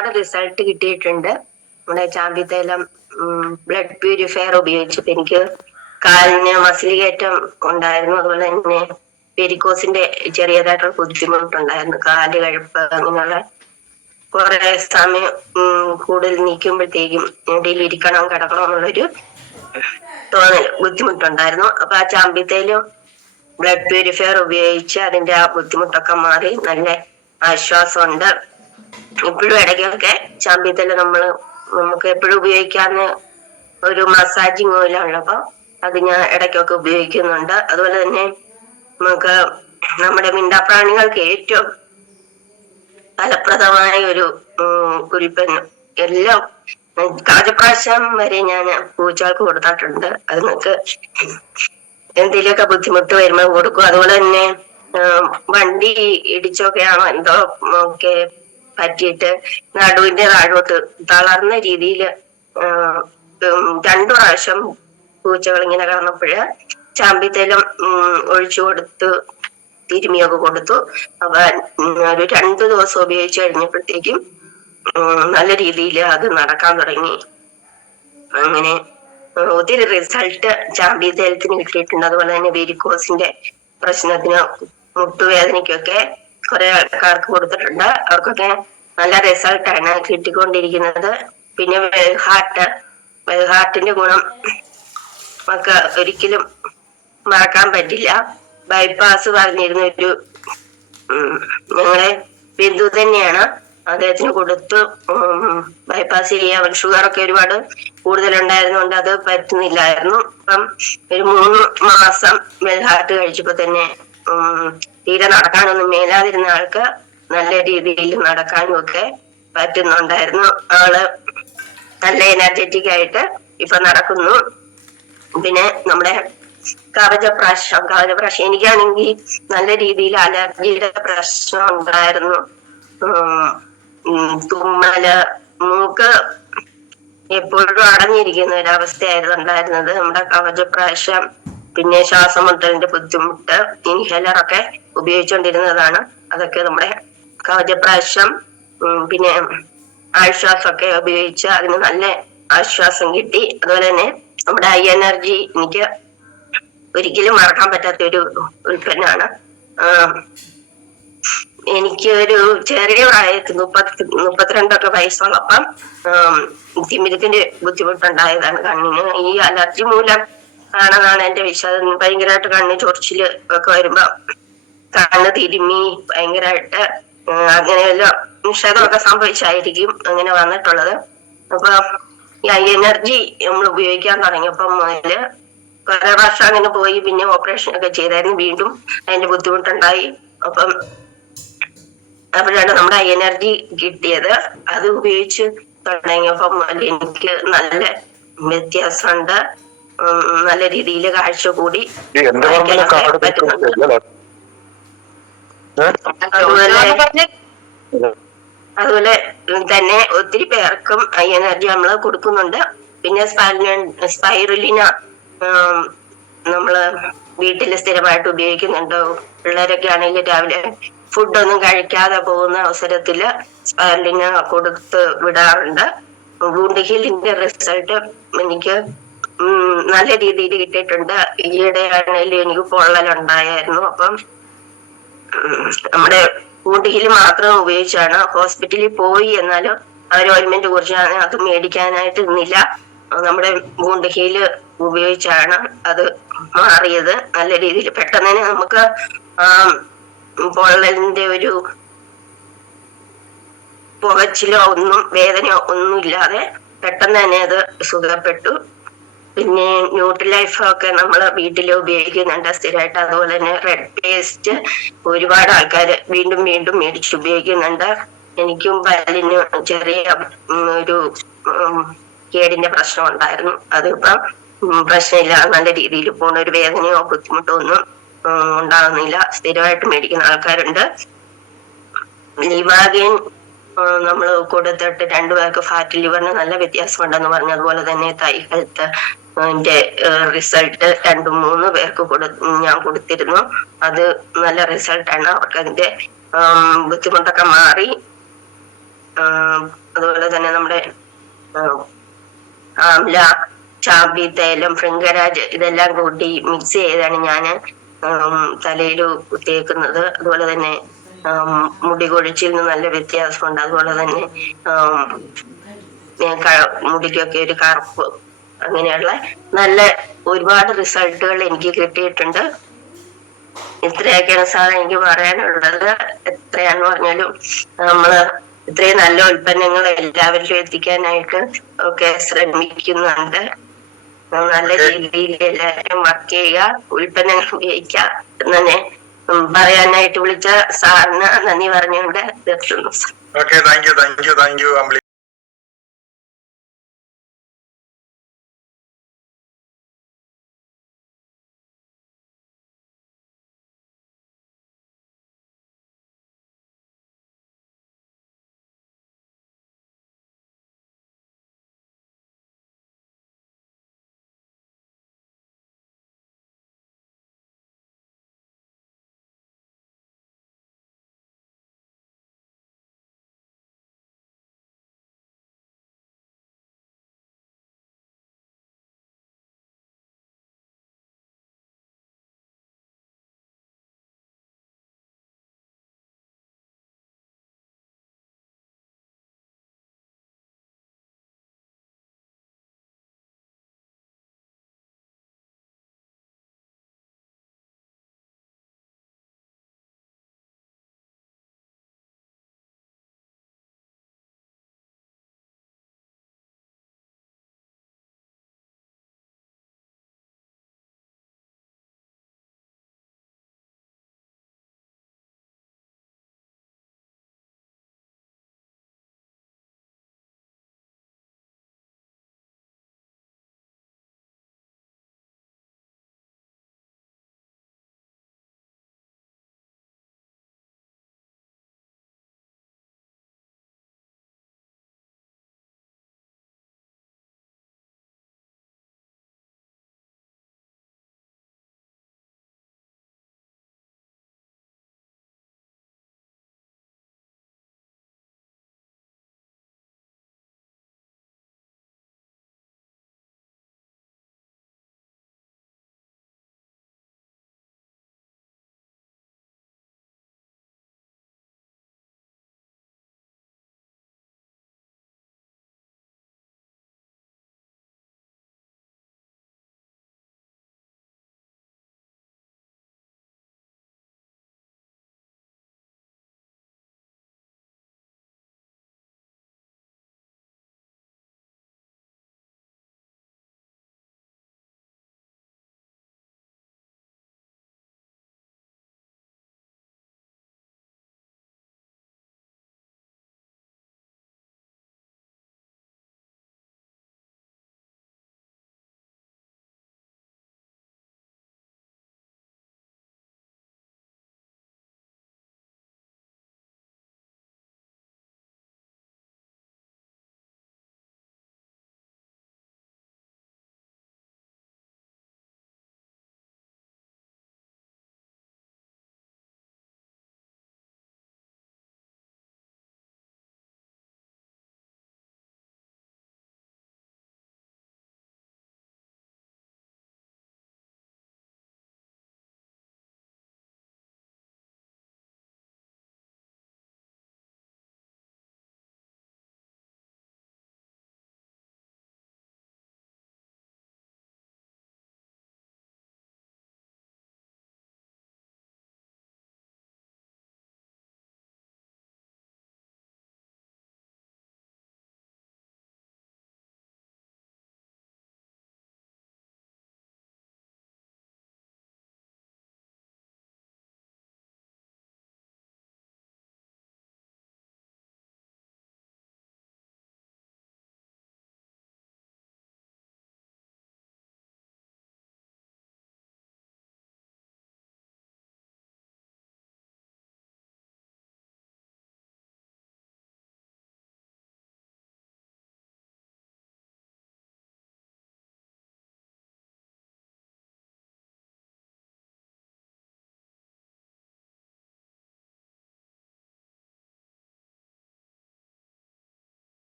ഒരുപാട് റിസൾട്ട് കിട്ടിയിട്ടുണ്ട്. നമ്മുടെ ചാമ്പിത്തേലം ബ്ലഡ് പ്യൂരിഫയർ ഉപയോഗിച്ചിട്ട് എനിക്ക് കാലിന് മസിൽ കയറ്റം ഉണ്ടായിരുന്നു. അതുപോലെ തന്നെ വെരിക്കോസിന്റെ ചെറിയതായിട്ടുള്ള ബുദ്ധിമുട്ടുണ്ടായിരുന്നു. കാല് കഴുപ്പ് അങ്ങനെയുള്ള കുറെ സമയം കൂടുതൽ നീക്കുമ്പോഴത്തേക്കും എവിടെയും ഇരിക്കണം കിടക്കണം എന്നുള്ളൊരു തോന്നൽ ബുദ്ധിമുട്ടുണ്ടായിരുന്നു. അപ്പൊ ആ ചാമ്പിത്തേലും ബ്ലഡ് പ്യൂരിഫയർ ഉപയോഗിച്ച് അതിന്റെ ആ ബുദ്ധിമുട്ടൊക്കെ മാറി നല്ല ആശ്വാസമുണ്ട്. ഇപ്പോഴും ഇടയ്ക്കൊക്കെ ചാമ്പിത്തേല് നമുക്ക് എപ്പോഴും ഉപയോഗിക്കാവുന്ന ഒരു മസാജിങ് ഓയിലാണ്. അപ്പൊ അത് ഞാൻ ഇടയ്ക്കൊക്കെ ഉപയോഗിക്കുന്നുണ്ട്. അതുപോലെ തന്നെ നമുക്ക് നമ്മുടെ മിണ്ടാപ്രാണികൾക്ക് ഏറ്റവും ഫലപ്രദമായ ഒരു ഉൽപ്പന്നം എല്ലാം കാജപ്രാശം വരെ ഞാൻ പൂച്ചകൾക്ക് കൊടുത്തിട്ടുണ്ട്. അതുങ്ങൾക്ക് എന്തെങ്കിലുമൊക്കെ ബുദ്ധിമുട്ട് വരുമ്പോൾ കൊടുക്കും. അതുപോലെ തന്നെ വണ്ടി ഇടിച്ചൊക്കെയാണോ എന്തോ ഒക്കെ പറ്റിയിട്ട് നടുവിന്റെ താഴോട്ട് തളർന്ന രീതിയിൽ 2 പ്രാവശ്യം പൂച്ചകൾ ഇങ്ങനെ കിടന്നപ്പോഴ് ചാമ്പിത്തേലും ഒഴിച്ചു കൊടുത്ത് തിരുമിയൊക്കെ കൊടുത്തു. അപ്പൊ ഒരു 2 ദിവസം ഉപയോഗിച്ച് കഴിഞ്ഞപ്പോഴത്തേക്കും നല്ല രീതിയിൽ അത് നടക്കാൻ തുടങ്ങി. അങ്ങനെ ഒത്തിരി റിസൾട്ട് ചാമ്പിത്തേലത്തിന് കിട്ടിയിട്ടുണ്ട്. അതുപോലെ തന്നെ വെരിക്കോസിന്റെ പ്രശ്നത്തിന് മുട്ടുവേദനയ്ക്കൊക്കെ കുറെ ആൾക്കാർക്ക് കൊടുത്തിട്ടുണ്ട്. അവർക്കൊക്കെ നല്ല റിസൾട്ടാണ് കിട്ടിക്കൊണ്ടിരിക്കുന്നത്. പിന്നെ ഹാർട്ടിന്റെ ഗുണം നമുക്ക് ഒരിക്കലും മറക്കാൻ പറ്റില്ല. ബൈപ്പാസ് പറഞ്ഞിരുന്ന ഒരു ഞങ്ങളെ ബിന്ദു തന്നെയാണ് അദ്ദേഹത്തിന് കൊടുത്തു ബൈപ്പാസ് ചെയ്യാൻ. ഷുഗറൊക്കെ ഒരുപാട് കൂടുതലുണ്ടായിരുന്നുകൊണ്ട് അത് പറ്റുന്നില്ലായിരുന്നു. അപ്പം ഒരു 3 മാസം വെൽഹാർട്ട് കഴിച്ചപ്പോ തന്നെ തീരെ നടക്കാനൊന്നും മേലാതിരുന്ന ആൾക്ക് നല്ല രീതിയിൽ നടക്കാനും ഒക്കെ പറ്റുന്നുണ്ടായിരുന്നു. ആള് നല്ല എനർജറ്റിക് ആയിട്ട് ഇപ്പൊ നടക്കുന്നു. പിന്നെ നമ്മുടെ കവചപ്രാശം എനിക്കാണെങ്കിൽ നല്ല രീതിയിൽ അലർജിയുടെ പ്രശ്നം ഉണ്ടായിരുന്നു. തുമ്മല്, മൂക്ക് എപ്പോഴും അടഞ്ഞിരിക്കുന്ന ഒരവസ്ഥയായിരുന്നു ഉണ്ടായിരുന്നത്. നമ്മുടെ കവചപ്രാശം, പിന്നെ ശ്വാസമുട്ടലിന്റെ ബുദ്ധിമുട്ട്, ഇൻഹേലറൊക്കെ ഉപയോഗിച്ചുകൊണ്ടിരുന്നതാണ്. അതൊക്കെ നമ്മുടെ കവചപ്രാശം പിന്നെ ആശ്വാസമൊക്കെ ഉപയോഗിച്ച് അതിന് നല്ല ആശ്വാസം കിട്ടി. അതുപോലെ തന്നെ നമ്മുടെ ഐ എനർജി എനിക്ക് ഒരിക്കലും മറക്കാൻ പറ്റാത്ത ഒരു ഉൽപ്പന്നമാണ്. എനിക്ക് ഒരു ചെറിയ പ്രായത്തിൽ 32 വയസ്സുള്ളപ്പം തിമിരത്തിന്റെ ബുദ്ധിമുട്ടുണ്ടായതാണ് കണ്ണിന്. ഈ അലർജി മൂലം ആണെന്നാണ് എന്റെ വിശ്വാസം. ഭയങ്കരമായിട്ട് കണ്ണ് ചൊറിച്ചില് ഒക്കെ വരുമ്പോ കണ്ണ് തിരുമ്മി ഭയങ്കരമായിട്ട് അങ്ങനെയെല്ലാം നിഷേധമൊക്കെ സംഭവിച്ചായിരിക്കും അങ്ങനെ വന്നിട്ടുള്ളത്. അപ്പൊ ഈ ഐ എനർജി നമ്മൾ ഉപയോഗിക്കാൻ തുടങ്ങിയപ്പം മുതല് കുറെ വർഷം അങ്ങനെ പോയി. പിന്നെ ഓപ്പറേഷൻ ഒക്കെ ചെയ്തായിരുന്നു. വീണ്ടും അതിന്റെ ബുദ്ധിമുട്ടുണ്ടായി. അപ്പം അപ്പോഴാണ് നമ്മുടെ ഐ എനർജി കിട്ടിയത്. അത് ഉപയോഗിച്ച് തുടങ്ങിയപ്പം എനിക്ക് നല്ല വ്യത്യാസമുണ്ട്. നല്ല രീതിയിൽ കാഴ്ച കൂടി അതുപോലെ തന്നെ ഒത്തിരി പേർക്കും ഐ എനർജി നമ്മൾ കൊടുക്കുന്നുണ്ട്. പിന്നെ സ്പൈറുലിന നമ്മള് വീട്ടിൽ സ്ഥിരമായിട്ട് ഉപയോഗിക്കുന്നുണ്ട്. പിള്ളേരൊക്കെ ആണെങ്കിൽ രാവിലെ ഫുഡൊന്നും കഴിക്കാതെ പോകുന്ന അവസരത്തില് സ്പൈറുലിന കൊടുത്ത് വിടാറുണ്ട്. വൂണ്ട് ഹീലിന്റെ റിസൾട്ട് എനിക്ക് നല്ല രീതിയിൽ കിട്ടിയിട്ടുണ്ട്. ഈയിടെ ആണെങ്കിലും എനിക്ക് പൊള്ളലുണ്ടായിരുന്നു. അപ്പം നമ്മുടെ വൂണ്ട് ഹീൽ മാത്രം ഉപയോഗിച്ചാണ് ഹോസ്പിറ്റലിൽ പോയി. എന്നാലും അവർ ഓയിൻമെന്റ് കുറിച്ചാണ് അത് മേടിക്കാനായിട്ട് നിന്നില്ല. നമ്മുടെ വൂണ്ട് ഹീല് ഉപയോഗിച്ചാണ് അത് മാറിയത്. നല്ല രീതിയിൽ പെട്ടെന്ന് തന്നെ നമുക്ക് പൊള്ളലിന്റെ ഒരു പുകച്ചിലോ ഒന്നും വേദനയോ ഒന്നും ഇല്ലാതെ പെട്ടെന്ന് തന്നെ അത് സുഖപ്പെട്ടു. പിന്നെ ന്യൂട്രിലൈഫ് ഒക്കെ നമ്മൾ വീട്ടിൽ ഉപയോഗിക്കുന്നുണ്ട് സ്ഥിരമായിട്ട്. അതുപോലെ തന്നെ റെഡ് പേസ്റ്റ് ഒരുപാട് ആൾക്കാർ വീണ്ടും വീണ്ടും മേടിച്ച് ഉപയോഗിക്കുന്നുണ്ട്. എനിക്കും പല്ലിന് ചെറിയ ഒരു കേടിന്റെ പ്രശ്നം ഉണ്ടായിരുന്നു. അതിപ്പം പ്രശ്നമില്ല, നല്ല രീതിയിൽ പോണ. ഒരു വേദനയോ ബുദ്ധിമുട്ടോ ഒന്നും ഉണ്ടാകുന്നില്ല. സ്ഥിരമായിട്ട് മേടിക്കുന്ന ആൾക്കാരുണ്ട്. ലിവാഗിൻ നമ്മൾ കൊടുത്തിട്ട് 2 പേർക്ക് ഫാറ്റ് ലിവറിന് നല്ല വ്യത്യാസം ഉണ്ടെന്ന് പറഞ്ഞു. അതുപോലെ തന്നെ തൈ ഹെൽത്ത് റിസൾട്ട് 2-3 പേർക്ക് ഞാൻ കൊടുത്തിരുന്നു. അത് നല്ല റിസൾട്ടാണ്. അവർക്ക് അതിന്റെ ബുദ്ധിമുട്ടൊക്കെ മാറി അതുപോലെ തന്നെ നമ്മുടെ ആംല, ചാമ്പി തൈലം, ഭൃംഗരാജ് ഇതെല്ലാം കൂട്ടി മിക്സ് ചെയ്താണ് ഞാൻ തലയിൽ തേക്കുന്നത്. അതുപോലെ തന്നെ മുടി കൊഴിച്ചിൽ നിന്ന് നല്ല വ്യത്യാസമുണ്ട്. അതുപോലെ തന്നെ മുടിക്കൊക്കെ ഒരു കറുപ്പ്, അങ്ങനെയുള്ള നല്ല ഒരുപാട് റിസൾട്ടുകൾ എനിക്ക് കിട്ടിയിട്ടുണ്ട്. ഇത്രയൊക്കെയാണ് സാർ എനിക്ക് പറയാനുള്ളത്. എത്രയാന്ന് പറഞ്ഞാലും നമ്മള് ഇത്രയും നല്ല ഉൽപ്പന്നങ്ങൾ എല്ലാവരിലും എത്തിക്കാനായിട്ട് ഒക്കെ ശ്രമിക്കുന്നുണ്ട്. നല്ല രീതിയിൽ എല്ലാവരും വർക്ക് ചെയ്യുക, ഉൽപ്പന്നങ്ങൾ ഉപയോഗിക്കുക എന്ന് തന്നെ പറയാനായിട്ട് വിളിച്ച സാറിന് നന്ദി പറഞ്ഞുകൊണ്ട് നിർത്തുന്നു. Okay, thank you.